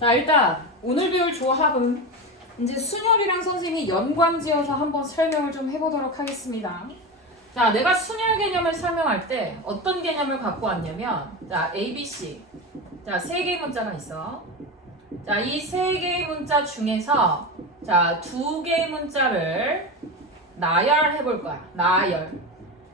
자, 일단 오늘 배울 조합은 이제 순열이랑 선생님이 연관지어서 한번 설명을 좀 해보도록 하겠습니다. 자, 내가 순열 개념을 설명할 때 어떤 개념을 갖고 왔냐면, 자, ABC. 자, 세 개의 문자가 있어. 자, 이 세 개의 문자 중에서 자, 두 개의 문자를 나열해 볼 거야. 나열.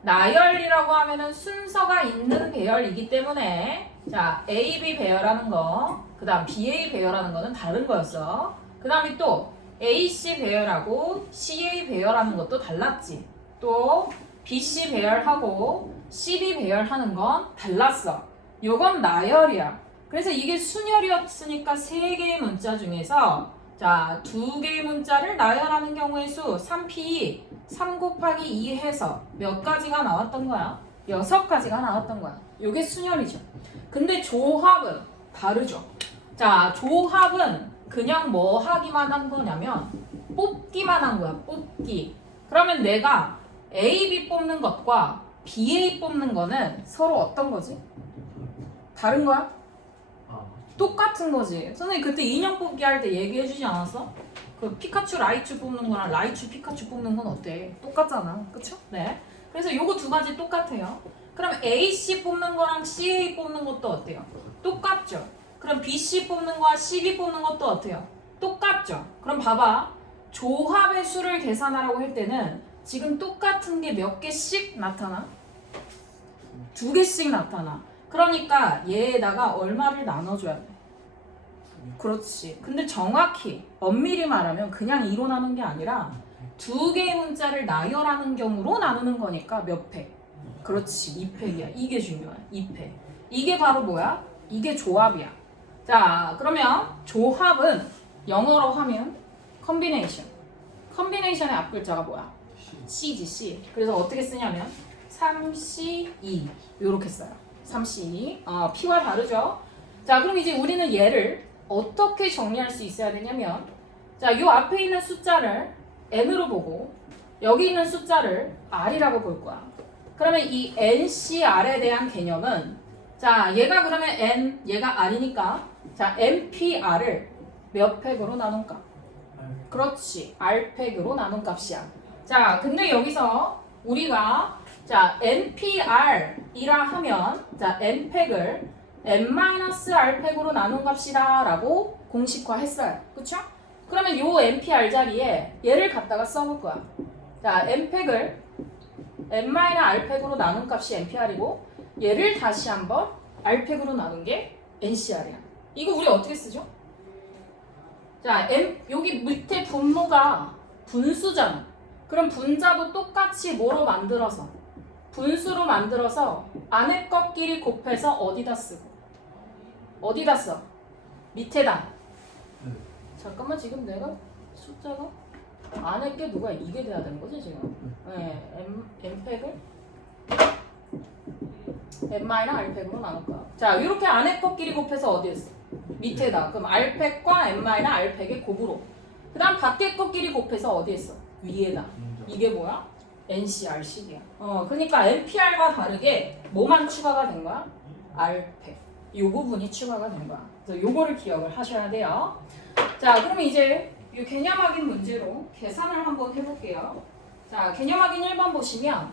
나열이라고 하면은 순서가 있는 배열이기 때문에 자, AB 배열하는 거, 그 다음 BA 배열하는 거는 다른 거였어. 그 다음에 또 AC 배열하고 CA 배열하는 것도 달랐지. 또 BC 배열하고 CB 배열하는 건 달랐어. 요건 나열이야. 그래서 이게 순열이었으니까 세 개의 문자 중에서 자, 두 개의 문자를 나열하는 경우의 수 3P 3 곱하기 2 해서 몇 가지가 나왔던 거야? 6가지가 나왔던 거야. 요게 순열이죠. 근데 조합은 다르죠. 자, 조합은 그냥 뭐 하기만 한 거냐면 뽑기만 한 거야. 뽑기. 그러면 내가 AB 뽑는 것과 BA 뽑는 거는 서로 어떤 거지? 다른 거야? 똑같은 거지. 선생님 그때 인형 뽑기 할 때 얘기해 주지 않았어? 그 피카츄 라이츄 뽑는 거랑 라이츄 피카츄 뽑는 건 어때? 똑같잖아. 그쵸? 네. 그래서 요거 두 가지 똑같아요. 그럼 AC 뽑는 거랑 CA 뽑는 것도 어때요? 똑같죠? 그럼 BC 뽑는 거와 CB 뽑는 것도 어때요? 똑같죠? 그럼 봐봐. 조합의 수를 계산하라고 할 때는 지금 똑같은 게 몇 개씩 나타나? 2개씩 나타나. 그러니까 얘에다가 얼마를 나눠줘야 돼? 그렇지. 근데 정확히 엄밀히 말하면 그냥 2로 나눈 게 아니라 두 개의 문자를 나열하는 경우로 나누는 거니까 몇 팩? 그렇지. 2팩이야. 이게 중요해. 2팩. 이게 바로 뭐야? 이게 조합이야. 자, 그러면 조합은 영어로 하면 컨비네이션. 컨비네이션의 앞글자가 뭐야? C지, C. 그래서 어떻게 쓰냐면 3C2 요렇게 써요. 3C2. P와 다르죠? 자, 그럼 이제 우리는 얘를 어떻게 정리할 수 있어야 되냐면 자, 요 앞에 있는 숫자를 N으로 보고 여기 있는 숫자를 R이라고 볼 거야. 그러면 이 NCR에 대한 개념은 자, 얘가 그러면 N, 얘가 R이니까 자, NPR을 몇 팩으로 나눌까? 그렇지. R팩으로 나눈 값이야. 자, 근데 여기서 우리가 자, NPR이라 하면 자, N팩을 N-R팩으로 나눈 값이다 라고 공식화했어요. 그쵸? 그러면 요 NPR 자리에 얘를 갖다가 써볼 거야. 자, N팩을 N-R팩으로 나눈 값이 NPR이고 얘를 다시 한번 R팩으로 나눈 게 NCR이야. 이거 우리 어떻게 쓰죠? 자, 여기 밑에 분모가 분수잖아. 그럼 분자도 똑같이 뭐로 만들어서? 분수로 만들어서 안에 것끼리 곱해서 어디다 쓰고? 어디다 써? 밑에다. 잠깐만 지금 내가 숫자가 안에 게 누가 이게 돼야 되는 거지 지금? 네, M팩을 M-R팩으로 나눌까? 자, 이렇게 안에 것끼리 곱해서 어디에 써? 밑에다. 그럼 R팩과 M-R팩의 곱으로. 그 다음 밖에 것끼리 곱해서 어디에 써? 위에다. 이게 뭐야? NCR식이야. 그러니까 NPR과 다르게 뭐만 추가가 된 거야? R팩. 요 부분이 추가가 된 거야. 그래서 요거를 기억을 하셔야 돼요. 자, 그럼 이제 이 개념 확인 문제로 계산을 한번 해볼게요. 자, 개념 확인 1번 보시면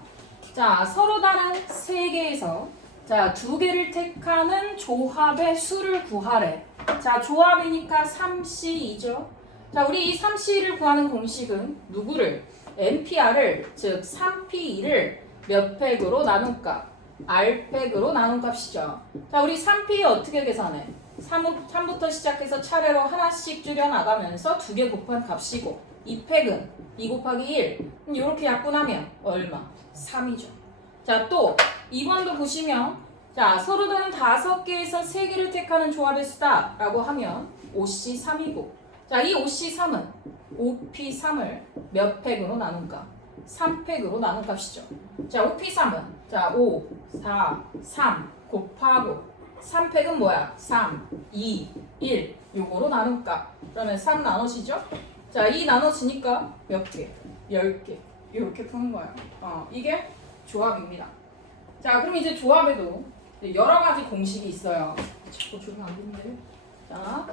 자, 서로 다른 세 개에서 자, 두 개를 택하는 조합의 수를 구하래. 자, 조합이니까 3C2죠. 자, 우리 이 3C를 구하는 공식은 누구를? NPR을 즉 3P2를 몇 팩으로 나눌까? R팩으로 나눈 값이죠. 자, 우리 3P 어떻게 계산해? 3부터 시작해서 차례로 하나씩 줄여나가면서 두 개 곱한 값이고 2팩은 2 곱하기 1 이렇게 약분하면 얼마? 3이죠. 자, 또 2번도 보시면 자, 서로 다른 5개에서 3개를 택하는 조합의 수다 라고 하면 5C3이고 자, 이 5C3은 5P3을 몇 팩으로 나눌까? 3팩으로 나눈 값이죠. 자, 5P3은 자, 5, 4, 3 곱하고 3팩은 뭐야? 3, 2, 1 요거로 나눈 값. 그러면 3 나눠지죠? 자, 2 나눠지니까 몇 개? 10개. 이렇게 푸는 거야. 이게 조합입니다. 자, 그럼 이제 조합에도 여러 가지 공식이 있어요. 자꾸 주면 안 되는데. 자,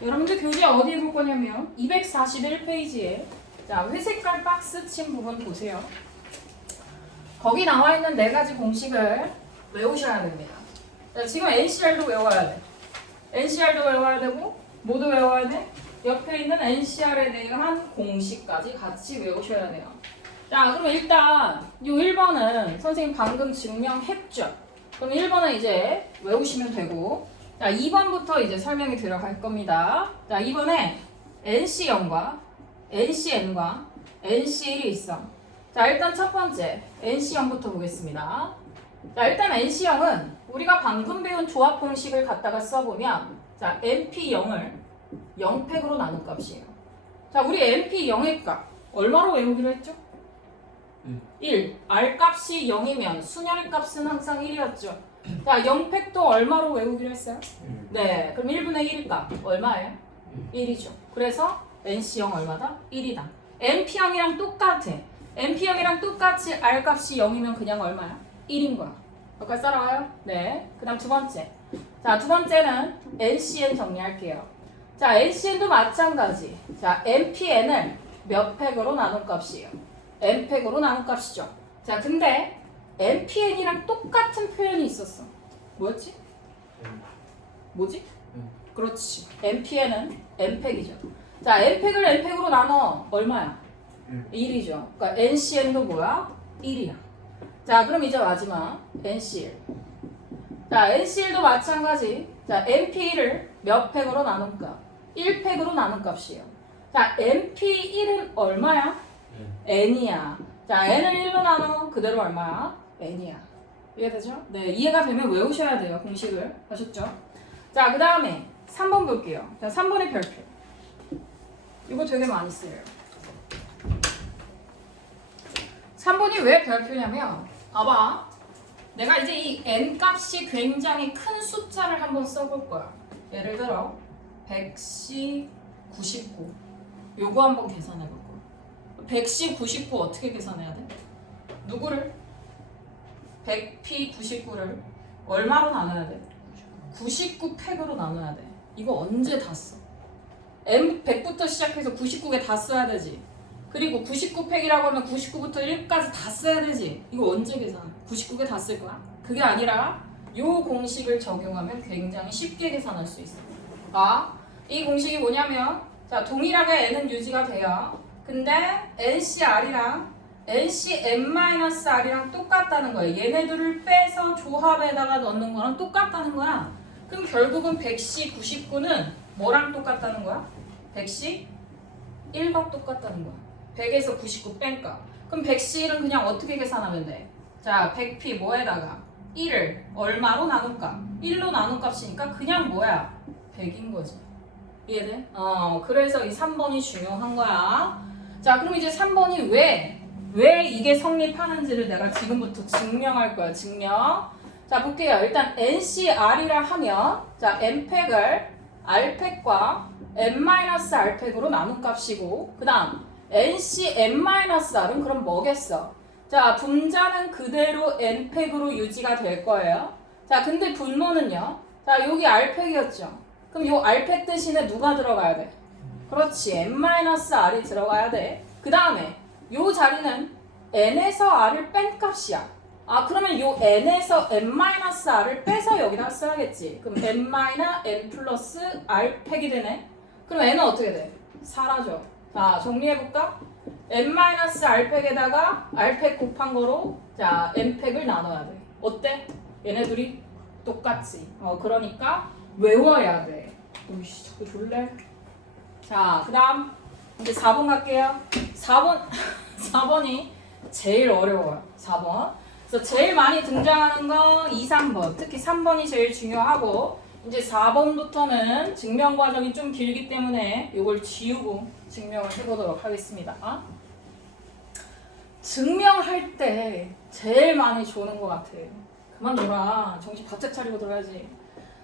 여러분들 교재 어디에 볼 거냐면 241페이지에 자 회색깔 박스 친 부분 보세요. 거기 나와 있는 네 가지 공식을 외우셔야 됩니다. 자, 지금 NCR도 외워야 돼. NCR도 외워야 되고 모두 외워야 돼. 옆에 있는 NCR에 대한 공식까지 같이 외우셔야 돼요. 자, 그럼 일단 이 1번은 선생님 방금 증명했죠. 그럼 1번은 이제 외우시면 되고 자, 2번부터 이제 설명이 들어갈 겁니다. 자, 2번에 NC0과 NCN과 NC1이 있어. 자, 일단 첫 번째 NC0부터 보겠습니다. 자, 일단 NC0은 우리가 방금 배운 조합 공식을 갖다가 써보면 자, NP0을 0팩으로 나눈 값이에요. 자, 우리 NP0의 값 얼마로 외우기로 했죠? 1. R 값이 0이면 순열의 값은 항상 1이었죠. 자, 0팩도 얼마로 외우기로 했어요? 네, 그럼 1분의 1 값 얼마예요? 1이죠. 그래서 NC0 얼마다? 1이다. NP0이랑 똑같아. NP0이랑 똑같이 R 값이 0이면 그냥 얼마야? 1인 거야. 여기까지 따라와요? 네. 그 다음 두 번째. 자, 두 번째는 NCN 정리할게요. 자, NCN도 마찬가지. 자, NPN을 몇 팩으로 나눈 값이에요? N팩으로 나눈 값이죠. 자, 근데 NPN이랑 똑같은 표현이 있었어. 뭐였지? 뭐지? 그렇지. NPN은 N팩이죠. 자, N팩을 N팩으로 나눠 얼마야? 1이죠. 그러니까 NCN도 뭐야? 1이야. 자, 그럼 이제 마지막 NCL. 자, NCL도 마찬가지. 자, NP1을 몇 팩으로 나눈 값? 1팩으로 나눈 값이에요. 자, NP1은 얼마야? N이야. 자, N을 1로 나눠 그대로 얼마야? N이야. 이해되죠? 네, 이해가 되면 외우셔야 돼요. 공식을. 아셨죠? 자, 그 다음에 3번 볼게요. 자, 3번의 별표. 이거 되게 많이 쓰여요. 3번이 왜 별표냐면 봐봐. 내가 이제 이 N 값이 굉장히 큰 숫자를 한번 써볼 거야. 예를 들어 110, 99 요거 한번 계산해 볼 거야. 110, 99 어떻게 계산해야 돼? 누구를? 100p 99를 얼마로 나눠야 돼? 99팩으로 나눠야 돼. 이거 언제 다 써? M 100부터 시작해서 99개 다 써야 되지. 그리고 99팩이라고 하면 99부터 1까지 다 써야 되지. 이거 언제 계산해? 99개 다 쓸 거야? 그게 아니라 요 공식을 적용하면 굉장히 쉽게 계산할 수 있어. 아, 이 공식이 뭐냐면 자, 동일하게 N은 유지가 돼요. 근데 NCR이랑 NCN-R이랑 똑같다는 거예요. 얘네들을 빼서 조합에다가 넣는 거랑 똑같다는 거야. 그럼 결국은 110, 99는 뭐랑 똑같다는 거야? 110, 1과 똑같다는 거야. 100에서 99 뺀값. 그럼 110은 그냥 어떻게 계산하면 돼? 자, 100p 뭐에다가 1을 얼마로 나눈 값? 1로 나눈 값이니까 그냥 뭐야? 100인 거지. 이해돼? 그래서 이 3번이 중요한 거야. 자, 그럼 이제 3번이 왜 이게 성립하는지를 내가 지금부터 증명할 거야. 증명. 자, 볼게요. 일단 NCR이라 하면 자, N팩을 R팩과 N-R팩으로 나눈 값이고 그 다음 NCN-R은 그럼 뭐겠어? 자, 분자는 그대로 N팩으로 유지가 될 거예요. 자, 근데 분모는요. 자, 여기 R팩이었죠. 그럼 요 R팩 대신에 누가 들어가야 돼? 그렇지. N-R이 들어가야 돼. 그 다음에 요 자리는 N에서 R을 뺀 값이야. 아, 그러면 요 N에서 N-R을 빼서 여기다 써야겠지. 그럼 N 플러스 R팩이 되네. 그럼 N은 어떻게 돼? 사라져. 자, 정리해볼까? N-R팩에다가 R팩 곱한 거로 자, N팩을 나눠야 돼. 어때? 얘네들이 똑같지. 그러니까 외워야 돼. 오이씨, 자꾸 졸래. 자, 그 다음 이제 4번 갈게요. 4번이 제일 어려워요. 4번. 그래서 제일 많이 등장하는 거 2, 3번. 특히 3번이 제일 중요하고 이제 4번부터는 증명 과정이 좀 길기 때문에 이걸 지우고 증명을 해보도록 하겠습니다. 증명할 때 제일 많이 조는 것 같아. 그만 놀아. 정신 바짝 차리고 들어야지.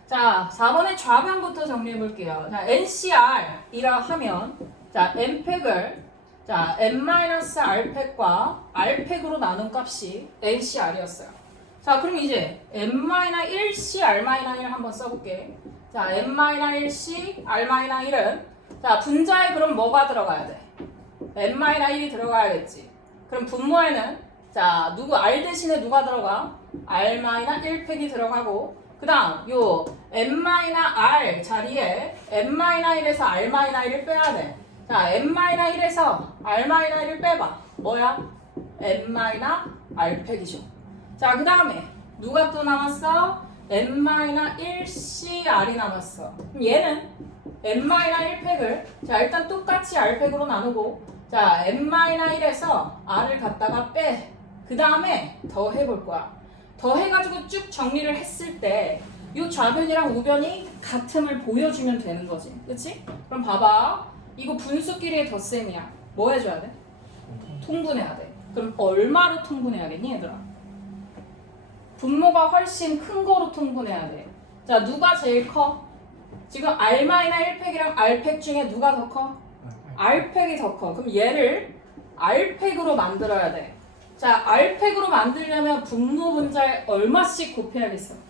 자, 4번의 좌변부터 정리해 볼게요. 자, NCR이라 하면 자, N팩을 자, N-R팩과 R팩으로 나눈 값이 NCR이었어요. 자, 그럼 이제 N-1CR-1 한번 써볼게. 자, n-1c, r-1은 자, 분자에 그럼 뭐가 들어가야 돼? n-1이 들어가야겠지. 그럼 분모에는 자, 누구 r 대신에 누가 들어가? r-1팩이 들어가고 그 다음 요 n-r 자리에 n-1에서 r-1을 빼야 돼. 자, n-1에서 r-1을 빼봐. 뭐야? n-r팩이죠. 자, 그 다음에 누가 또 남았어? n-1cr이 남았어. 그럼 얘는 n-1팩을 자, 일단 똑같이 r팩으로 나누고 자, n-1에서 r을 갖다가 빼. 그 다음에 더해볼 거야. 더해가지고 쭉 정리를 했을 때 이 좌변이랑 우변이 같음을 보여주면 되는 거지. 그치? 그럼 봐봐. 이거 분수끼리의 덧셈이야. 뭐 해줘야 돼? 통분해야 돼. 그럼 얼마로 통분해야겠니 얘들아? 분모가 훨씬 큰 거로 통분해야 돼. 자, 누가 제일 커? 지금 r-1팩이랑 r팩 중에 누가 더 커? r팩이 더 커. 그럼 얘를 r팩으로 만들어야 돼. 자, r팩으로 만들려면 분모 분자에 얼마씩 곱해야겠어?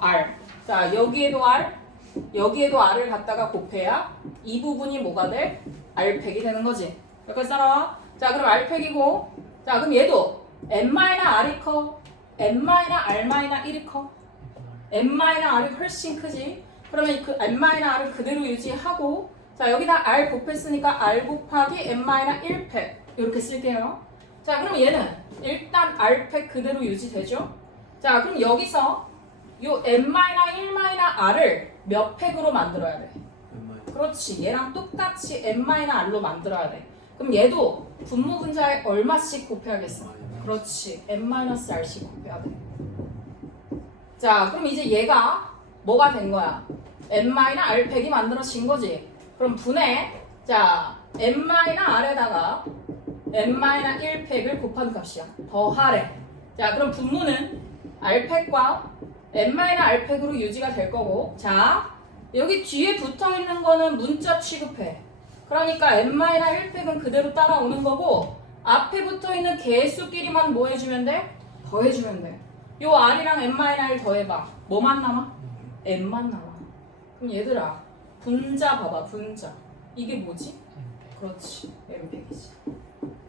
r. 자, 여기에도 r, 여기에도 r을 갖다가 곱해야 이 부분이 뭐가 돼? r팩이 되는 거지. 여기까지 따라와. 자, 그럼 r팩이고 자, 그럼 얘도 n-r이 커? n-r-1이 커? n-r이 훨씬 크지? 그러면 그 n-r을 그대로 유지하고 자, 여기다 r 곱했으니까 r 곱하기 n-1팩 이렇게 쓸게요. 자, 그럼 얘는 일단 r팩 그대로 유지되죠? 자, 그럼 여기서 요 n-1-r을 몇 팩으로 만들어야 돼? 그렇지. 얘랑 똑같이 n-r로 만들어야 돼. 그럼 얘도 분모 분자에 얼마씩 곱해야겠어? 그렇지. n-r씩 곱해야 돼. 자, 그럼 이제 얘가 뭐가 된 거야? n-r팩이 만들어진 거지. 그럼 분해. 자, n-r에다가 n-1팩을 곱한 값이야. 더하래. 자, 그럼 분모는 r팩과 n-r팩으로 유지가 될 거고 자, 여기 뒤에 붙어있는 거는 문자 취급해. 그러니까 n-1팩은 그대로 따라오는 거고 앞에 붙어있는 개수끼리만 뭐 해주면 돼? 더해주면 돼. 요 r이랑 n-r 더해봐. 뭐만 남아? n만 남아. 그럼 얘들아 분자 봐봐. 분자. 이게 뭐지? 그렇지. n팩이지.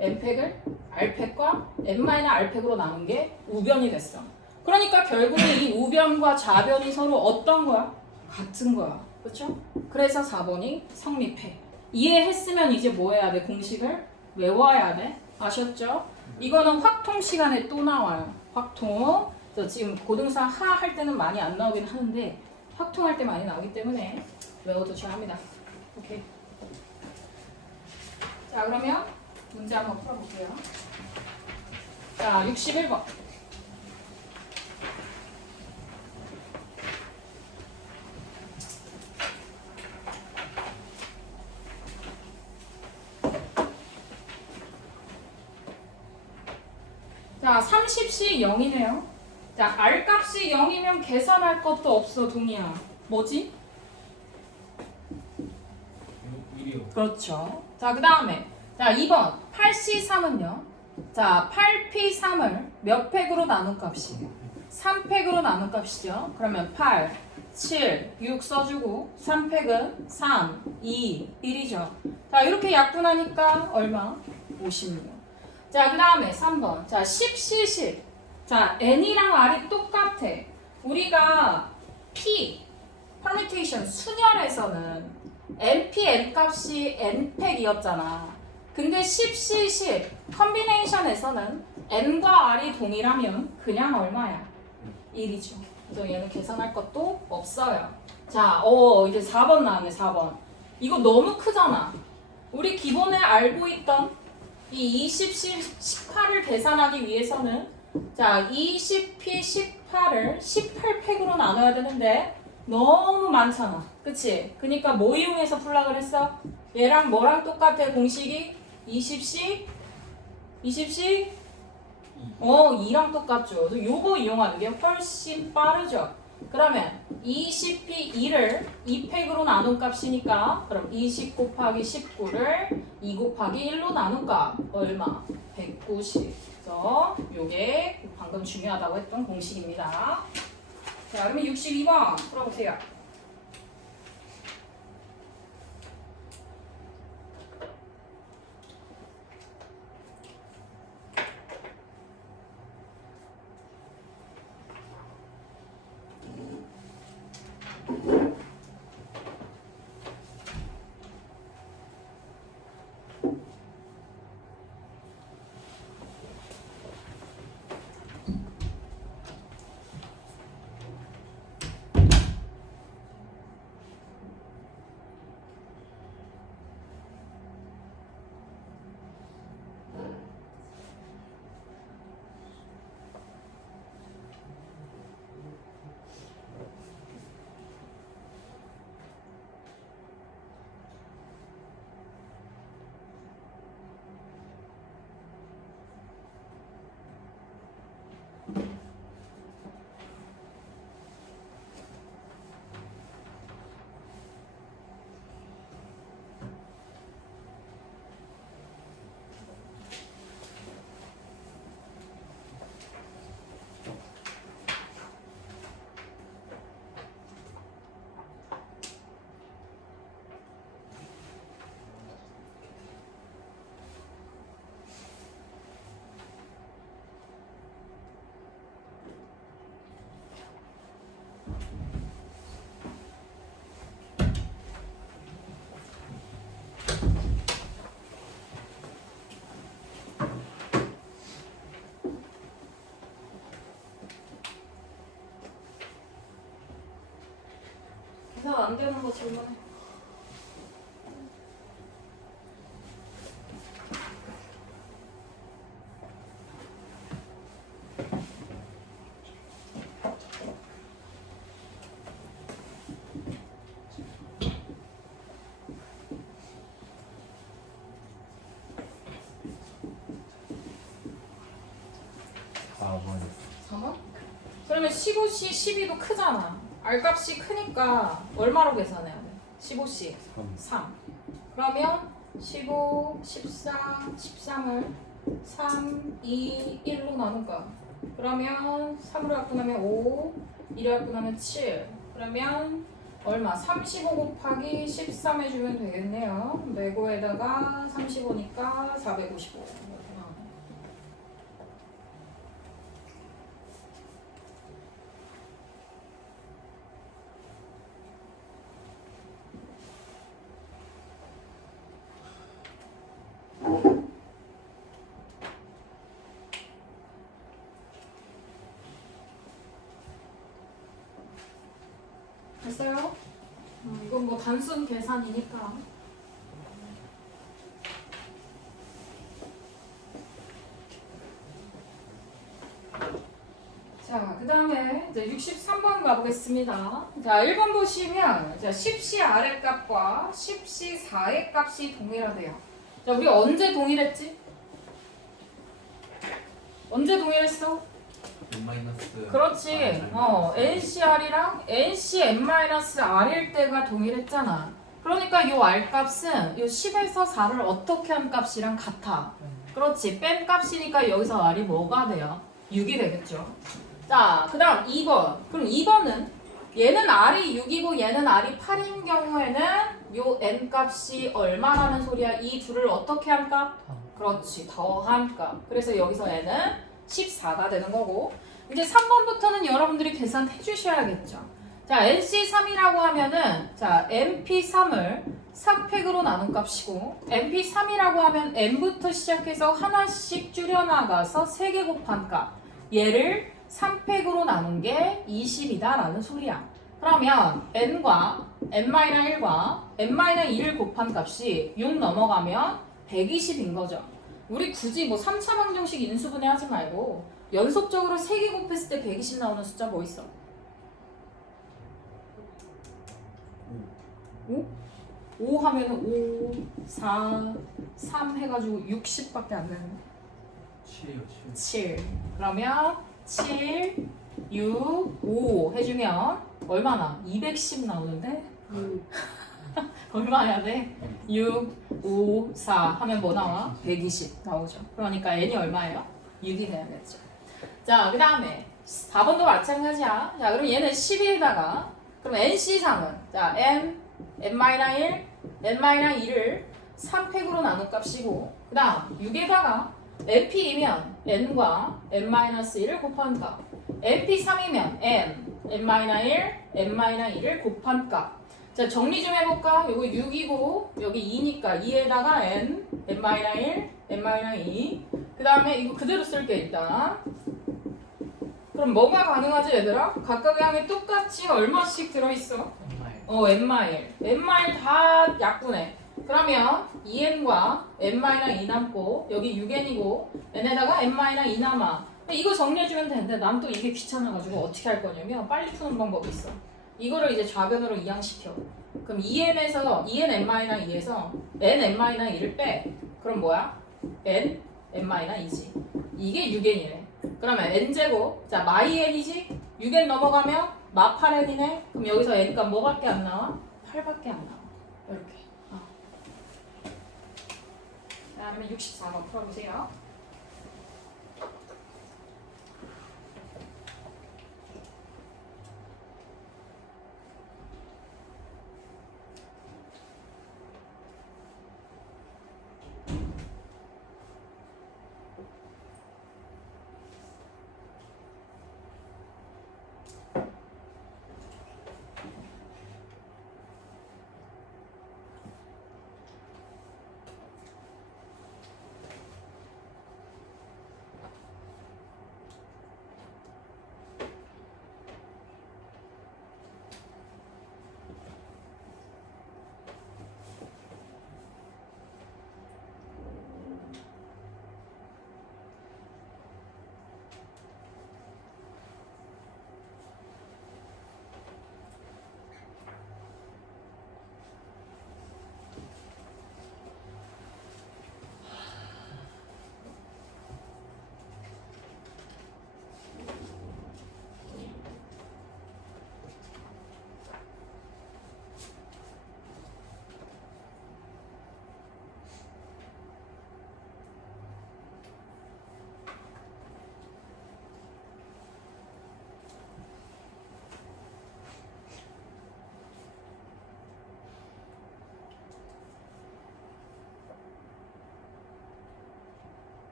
n팩을 r팩과 n-r팩으로 나눈 게 우변이 됐어. 그러니까 결국에 이 우변과 좌변이 서로 어떤 거야? 같은 거야. 그렇죠? 그래서 4번이 성립해. 이해했으면 이제 뭐 해야 돼? 공식을 외워야 돼. 아셨죠? 이거는 확통 시간에 또 나와요. 확통. 그래서 지금 고등사 하 할 때는 많이 안 나오긴 하는데 확통할 때 많이 나오기 때문에 외워두셔야 합니다. 오케이. 자, 그러면 문제 한번 풀어볼게요. 자, 61번. 자, 30시 0이네요. 자, R값이 0이면 계산할 것도 없어, 동이야. 뭐지? 1이요. 그렇죠. 자, 그 다음에 자, 2번 8C3은요. 자, 8P3을 몇 팩으로 나눈 값이에요? 3팩으로 나눈 값이죠. 그러면 8, 7, 6 써주고 3팩은 3, 2, 1이죠. 자, 이렇게 약분하니까 얼마? 56. 자, 그 다음에 3번. 자, 10C10. 자, N이랑 R이 똑같아. 우리가 P, permutation, 순열에서는 NP, N값이 N팩이었잖아. 근데 10C10, 컨비네이션에서는 N과 R이 동일하면 그냥 얼마야? 1이죠. 그래서 얘는 계산할 것도 없어요. 자, 이제 4번 나왔네, 4번. 이거 너무 크잖아. 우리 기본에 알고 있던 이 20, 18을 계산하기 위해서는 자, 20P 18을 18팩으로 나눠야 되는데 너무 많잖아. 그치? 그러니까 뭐 이용해서 풀라 그랬어? 얘랑 뭐랑 똑같아 공식이? 20C? 20C? 2랑 똑같죠. 그래서 요거 이용하는 게 훨씬 빠르죠. 그러면 20P 2를 2팩으로 나눈 값이니까 그럼 20 곱하기 19를 2 곱하기 1로 나눈 값 얼마? 190. 그래서 요게 방금 중요하다고 했던 공식입니다. 자, 그러면 62번 풀어보세요. 되는 거 질문해. 아, 4번? 그러면 15C, 12도 크잖아. R값이 크니까 얼마로 계산해야 돼? 15C 3. 그러면 15, 14, 13을 3, 2, 1로 나눌까? 그러면 3으로 바꾸면 5, 2로 바꾸면 7. 그러면 얼마? 35 곱하기 13 해주면 되겠네요. 내고에다가 35니까 455. 됐어요? 이건 뭐 단순 계산이니까. 자, 그 다음에 이제 63번 가보겠습니다. 자, 1번 보시면 자, 10C 아랫값과 10C 4의 값이 동일하대요. 자, 우리 언제 동일했지? 언제 동일했어? N-. 그렇지. NCR이랑 NCN-R일 때가 동일했잖아. 그러니까 이 R값은 이 10에서 4를 어떻게 한 값이랑 같아. 그렇지. 뺀 값이니까 여기서 R이 뭐가 돼요? 6이 되겠죠. 자, 그 다음 2번. 그럼 2번은 얘는 R이 6이고 얘는 R이 8인 경우에는 요 N값이 얼마라는 소리야? 이 둘을 어떻게 한 값? 그렇지. 더한 값. 그래서 여기서 N은 14가 되는 거고 이제 3번부터는 여러분들이 계산해 주셔야겠죠. 자, NC3이라고 하면은 자, MP3을 4팩으로 나눈 값이고 MP3이라고 하면 N부터 시작해서 하나씩 줄여나가서 3개 곱한 값 얘를 3팩으로 나눈 게 20이다 라는 소리야. 그러면 N과 N-1과 N-2를 곱한 값이 6 넘어가면 120인 거죠. 우리 굳이 뭐 3차 방정식 인수분해 하지 말고 연속적으로 3개 곱했을 때 120 나오는 숫자 뭐 있어? 5? 5 하면은 5, 4, 3 해가지고 60밖에 안 되는 7이요, 7. 그러면 7, 6, 5 해주면 얼마나? 210 나오는데? 얼마 해야 돼? 6, 5, 4 하면 뭐 나와? 120 나오죠. 그러니까 n이 얼마예요? 6이 돼야겠죠. 자, 그 다음에 4번도 마찬가지야. 자, 그럼 얘는 12에다가 그럼 NC3은 자, N-1, N-2를 3팩으로 나눈 값이고 그 다음 6에다가 NP이면 N과 N-1을 곱한 값 NP3이면 N, N-1, N-2를 곱한 값. 자, 정리 좀 해볼까? 이거 6이고 여기 2니까 2에다가 N, N-1, N-2 그 다음에 이거 그대로 쓸게 일단. 그럼 뭐가 가능하지 얘들아? 각각의 항에 똑같이 얼마씩 들어있어? N-1 N-1 다 약분해. 그러면 2N과 N-2 남고 여기 6N이고 N에다가 N-2 남아. 이거 정리해주면 되는데 난 또 이게 귀찮아가지고 어떻게 할 거냐면 빨리 푸는 방법이 있어. 이거를 이제 좌변으로 이항시켜. 그럼 2N에서 2N N-2에서 N N-2를 빼. 그럼 뭐야? N N-2지. 이게 6N이래. 그러면 N제곱. 자, 마이 N이지? 6N 넘어가면 마 8N이네. 그럼 여기서 N값 뭐밖에 안 나와? 8밖에 안 나와. 이렇게. 자, 그러면 64번 풀어보세요.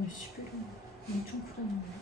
근데 11은 엄청 크다는 거야.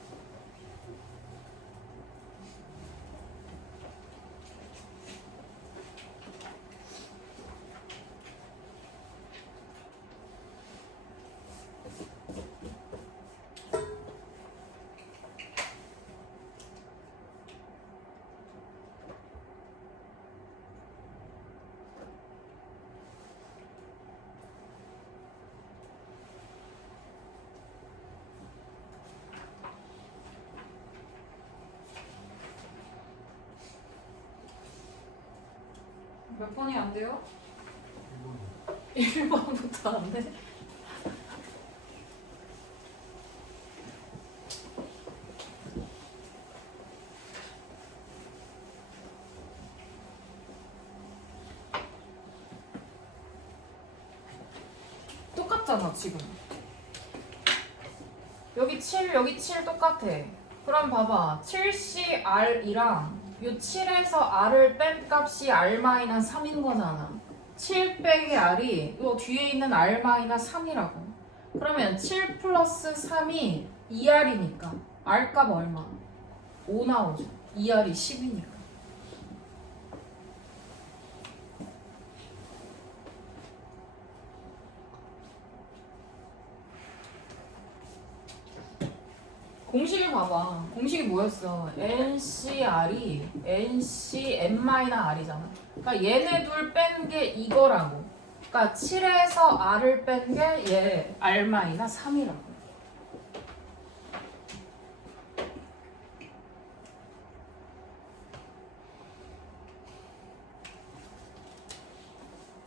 몇 번이 안 돼요? 1번부터 안 돼? 똑같잖아 지금. 여기 7 여기 7 똑같아. 그럼 봐봐 7CR이랑 요 7에서 R을 뺀 값이 R-3인 거잖아. 7 빼기 R이 요 뒤에 있는 R-3이라고. 그러면 7 플러스 3이 2R이니까 R 값 얼마? 5 나오죠. 2R이 10이니까. 공식을 봐봐. 공식이 뭐였어? NCR이 NCM-R이잖아. 그러니까 얘네 둘 뺀 게 이거라고. 그러니까 7에서 R을 뺀 게 얘 R-3이라고.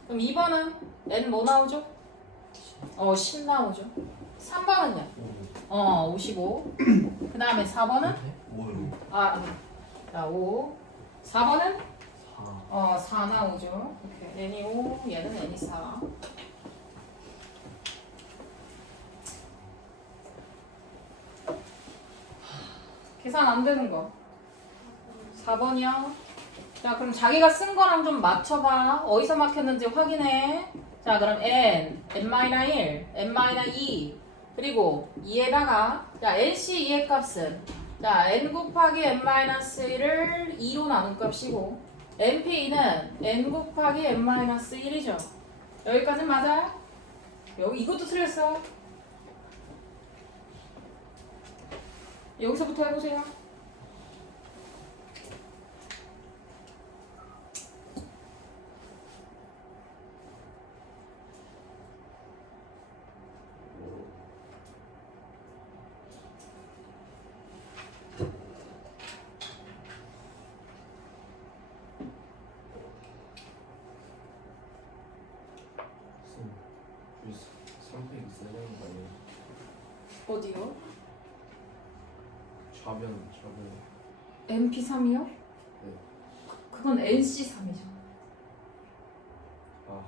그럼 2번은 N 뭐 나오죠? 10 나오죠. 3번은요? 55. 그 다음에 4번은? 5로 자, 5. 4번은? 4 4 나오죠. 이렇게. N이 5, 얘는 N이 4. 계산 안 되는 거. 4번이요. 자, 그럼 자기가 쓴 거랑 좀 맞춰봐. 어디서 막혔는지 확인해. 자, 그럼 N, N-1, N-2. 그리고 2에다가 자 NC 2의 값은 자 N 곱하기 N-1을 2로 나눈 값이고 NP2는 N 곱하기 N-1이죠. 여기까지 맞아요? 여기 이것도 틀렸어. 여기서부터 해보세요. 선택 있어야 되는 거 아니에요? 어디요? 좌변 NP3이요? 네. 그건 NC3이죠. 아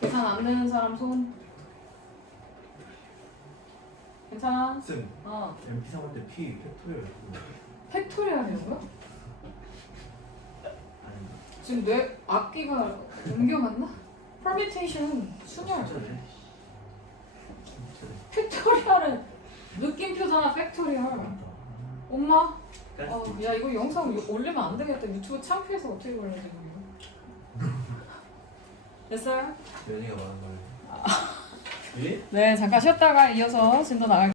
계산 안 되는 사람 손. 괜찮아? 쌤, MP 삼을 때 P 팩토리얼 팩토리얼 되는 거야? 아닌가? 지금 내 악기가 옮겨갔나? 퍼뮤테이션 순열. 진짜네. 팩토리얼은 느낌표잖아. 팩토리얼. 엄마, 야 이거 영상 올리면 안 되겠다. 유튜브 창피해서 어떻게 올리지 모르겠어. 됐어요? 연희가 말한 거예요. 예? 네, 잠깐 쉬었다가 이어서 진도 나갈.